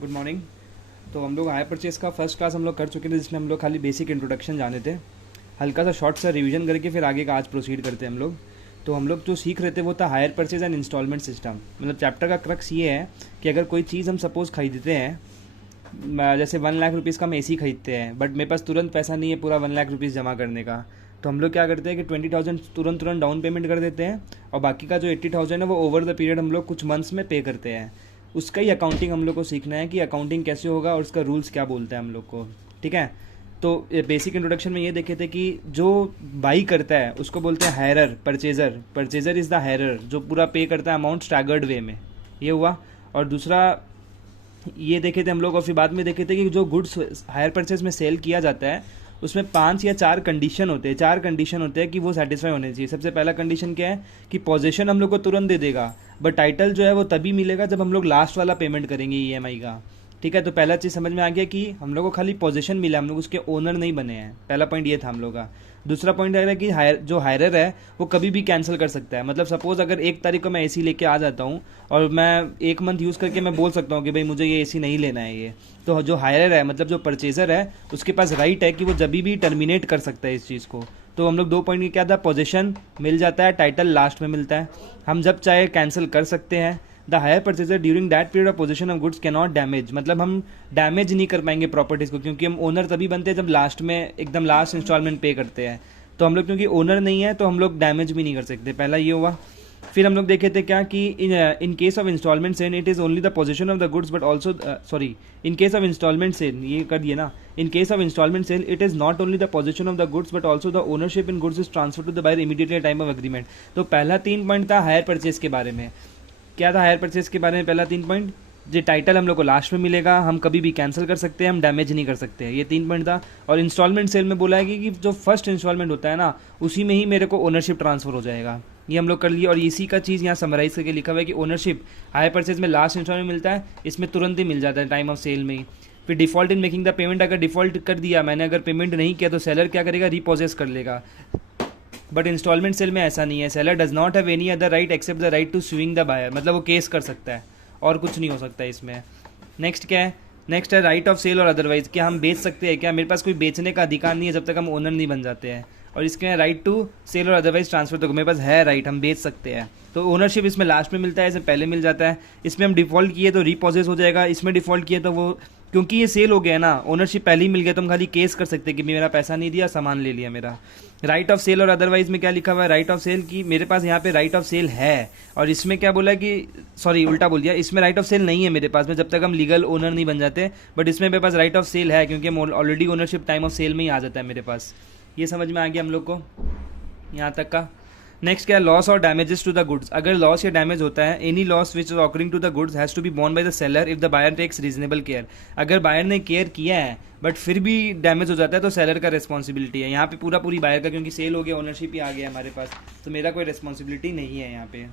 Good morning. तो हम लोग हायर परचेस का फर्स्ट क्लास हम लोग कर चुके थे, जिसमें हम लोग खाली बेसिक इंट्रोडक्शन जाने थे। हल्का सा शॉर्ट सा रिवीजन करके फिर आगे का आज प्रोसीड करते हैं हम लोग। तो हम लोग जो सीख रहे थे वो था hire purchase and instalment system. मतलब चैप्टर का क्रक्स ये है कि अगर कोई चीज़ हम सपोज़ खरीदते हैं, जैसे 1 लाख रुपीज़ का हम एसी खरीदते हैं, बट मेरे पास तुरंत पैसा नहीं है पूरा 1 लाख रुपीज़ जमा करने का। तो हम लोग क्या करते हैं कि 20,000 तुरंत तुरंत डाउन पेमेंट कर देते हैं, और बाकी का जो 80,000 है वो ओवर द पीरियड हम लोग कुछ मंथ्स में पे करते हैं। उसका ही अकाउंटिंग हम लोग को सीखना है कि अकाउंटिंग कैसे होगा और उसका रूल्स क्या बोलते हैं हम लोग को। ठीक है। तो बेसिक इंट्रोडक्शन में ये देखे थे कि जो बाई करता है उसको बोलते हैं हायरर, परचेजर। परचेजर इज़ द हायरर, जो पूरा पे करता है अमाउंट स्टैगर्ड वे में। ये हुआ। और दूसरा ये देखे थे हम लोग, और फिर बाद में देखे थे कि जो गुड्स हायर परचेज में सेल किया जाता है उसमें 5 या 4 कंडीशन होते हैं। 4 कंडीशन होते हैं कि वो सेटिस्फाई होने चाहिए। सबसे पहला कंडीशन क्या है कि पोजीशन हम लोग को तुरंत दे देगा, बट टाइटल जो है वो तभी मिलेगा जब हम लोग लास्ट वाला पेमेंट करेंगे ईएमआई का। ठीक है। तो पहला चीज़ समझ में आ गया कि हम लोग को खाली पोजीशन मिला, हम लोग उसके ओनर नहीं बने हैं। पहला पॉइंट ये था हम लोग का। दूसरा पॉइंट है कि जो हायरर है वो कभी भी कैंसिल कर सकता है। मतलब सपोज अगर 1 तारीख को मैं एसी लेके आ जाता हूँ और मैं 1 मंथ यूज़ करके मैं बोल सकता हूँ कि भाई मुझे ये एसी नहीं लेना है ये, तो जो हायरर है मतलब जो परचेजर है उसके पास राइट है कि वो जब भी टर्मिनेट कर सकता है इस चीज़ को। तो हम लोग 2 पॉइंट क्या था, पोजीशन मिल जाता है, टाइटल लास्ट में मिलता है, हम जब चाहे कैंसिल कर सकते हैं। The hire purchaser during that period of position of goods can not damage, मतलब हम डैमेज नहीं कर पाएंगे प्रॉपर्टीज़ को, क्योंकि हम ओनर तभी बनते हैं जब लास्ट में एकदम लास्ट इंस्टॉलमेंट पे करते हैं। तो हम लोग क्योंकि ओनर नहीं है तो हम लोग डैमेज भी नहीं कर सकते। पहला ये हुआ। फिर हम लोग देखे थे क्या कि in case of installment sale it is only the position of the goods but also sorry, in case of installment sale, ये कर दिए ना, in case of installment sale it is not only the position of the goods but also the ownership in goods is transfer to the buyer immediately time of agreement. तो पहला 3 point था hire purchase के बारे में। क्या था hire purchase के बारे में पहला 3 पॉइंट? जो टाइटल हम लोग को लास्ट में मिलेगा, हम कभी भी कैंसिल कर सकते हैं, हम डैमेज नहीं कर सकते हैं। ये 3 पॉइंट था। और इंस्टॉलमेंट सेल में बोला है कि जो फर्स्ट इंस्टॉलमेंट होता है ना उसी में ही मेरे को ओनरशिप ट्रांसफर हो जाएगा। ये हम लोग कर लिए। और इसी का चीज़ यहाँ समराइज करके लिखा हुआ है कि ओनरशिप हायर परचेज में लास्ट इंस्टॉलमेंट मिलता है, इसमें तुरंत ही मिल जाता है टाइम ऑफ सेल में ही। फिर default in making the payment, अगर डिफॉल्ट कर दिया मैंने, अगर पेमेंट नहीं किया तो सेलर क्या करेगा, रिपोजेस कर लेगा। बट इंस्टॉलमेंट सेल में ऐसा नहीं है। Seller does not have any other right except the right to suing the buyer, मतलब वो केस कर सकता है और कुछ नहीं हो सकता है इसमें। नेक्स्ट क्या है? नेक्स्ट है राइट ऑफ सेल और अदरवाइज, क्या हम बेच सकते हैं क्या? मेरे पास कोई बेचने का अधिकार नहीं है जब तक हम ओनर नहीं बन जाते हैं। और इसके राइट टू सेल और अदरवाइज ट्रांसफर, तो मेरे पास है राइट, हम बेच सकते हैं। तो ओनरशिप इसमें लास्ट में मिलता है, इससे पहले मिल जाता है। इसमें हम डिफॉल्ट किए तो रीपोजेस हो जाएगा, इसमें डिफॉल्ट किए तो वो, क्योंकि ये सेल हो गया ना, ओनरशिप पहले ही मिल गया, तो हम खाली केस कर सकते हैं कि मेरा पैसा नहीं दिया, सामान ले लिया मेरा। राइट ऑफ सेल और अदरवाइज में क्या लिखा हुआ है? राइट ऑफ सेल की मेरे पास यहाँ पे राइट ऑफ सेल है, और इसमें क्या बोला है कि, सॉरी उल्टा बोल दिया, इसमें राइट ऑफ सेल नहीं है मेरे पास में जब तक हम लीगल ओनर नहीं बन जाते। बट इसमें मेरे पास राइट ऑफ सेल है क्योंकि हम already ownership time of sale में ही आ जाता है मेरे पास। ये समझ में आ गया हम लोग को यहाँ तक का। नेक्स्ट क्या है? लॉस और डैमेजेस टू द गुड्स। अगर लॉस या डैमेज होता है, any loss which is occurring to the goods has to be borne by the seller if the buyer takes reasonable care. अगर बायर ने केयर किया है बट फिर भी डैमेज हो जाता है तो सेलर का रिस्पॉन्सिबिलिटी है। यहाँ पे पूरा पूरी बायर का, क्योंकि सेल हो गया, ओनरशिप ही आ गया हमारे पास, तो मेरा कोई रिस्पॉन्सिबिलिटी नहीं है यहाँ पे।